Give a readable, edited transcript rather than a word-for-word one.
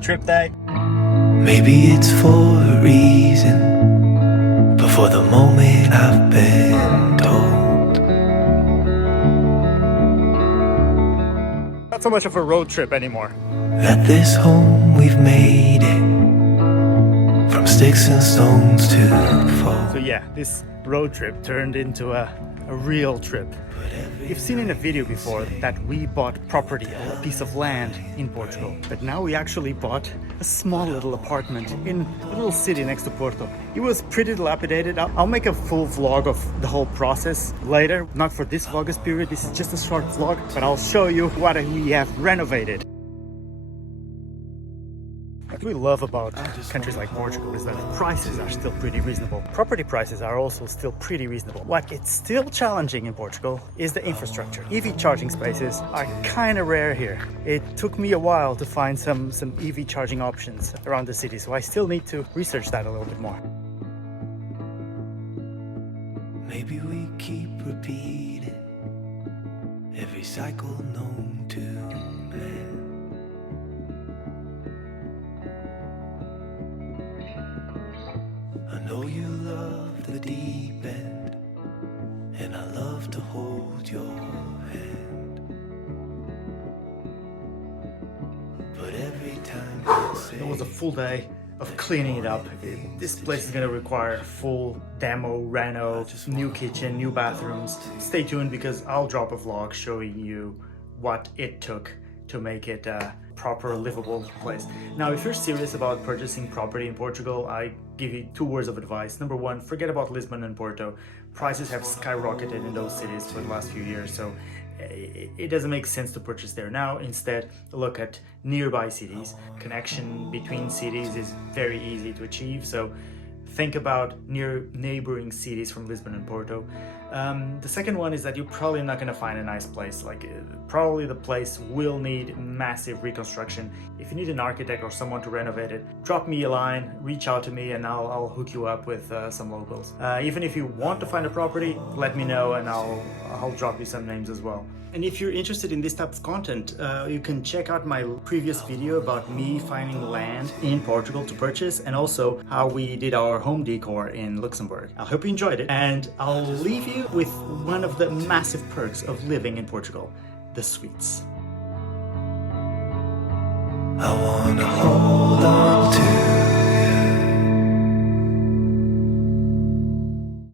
road trip day. Maybe it's for a reason, but for the moment I've been told. Not so much of a road trip anymore. That this home we've made it, from sticks and stones to fall. So yeah, this road trip turned into a real trip. You've seen in a video before that we bought property, a piece of land in Portugal, but now we actually bought a small little apartment in a little city next to Porto. It was pretty dilapidated. I'll make a full vlog of the whole process later, not for this vlogmas period, this is just a short vlog, but I'll show you what we have renovated. What we love about countries like Portugal is that prices are still pretty reasonable. Property prices are also still pretty reasonable. What gets still challenging in Portugal is the infrastructure. EV charging spaces are kind of rare here. It took me a while to find some EV charging options around the city, so I still need to research that a little bit more. Maybe we keep repeating every cycle known to man. I know you love the deep end, and I love to hold your hand. But every time you say It was a full day of cleaning it up. This place is going to require a full demo, reno, new kitchen, new bathrooms. Stay tuned because I'll drop a vlog showing you what it took to make it a proper livable place. Now, if you're serious about purchasing property in Portugal, I give you 2 words of advice. Number 1, forget about Lisbon and Porto. Prices have skyrocketed in those cities for the last few years, so it doesn't make sense to purchase there now. Instead, look at nearby cities. Connection between cities is very easy to achieve, so think about neighboring cities from Lisbon and Porto. The second one is that you're probably not going to find a nice place. Probably the place will need massive reconstruction. If you need an architect or someone to renovate it, drop me a line, reach out to me, and I'll hook you up with some locals. Even if you want to find a property, let me know and I'll drop you some names as well. And if you're interested in this type of content, you can check out my previous video about me finding land in Portugal to purchase, and also how we did our home decor in Luxembourg. I hope you enjoyed it, and I'll leave you with one of the massive perks of living in Portugal, the sweets. I wanna hold on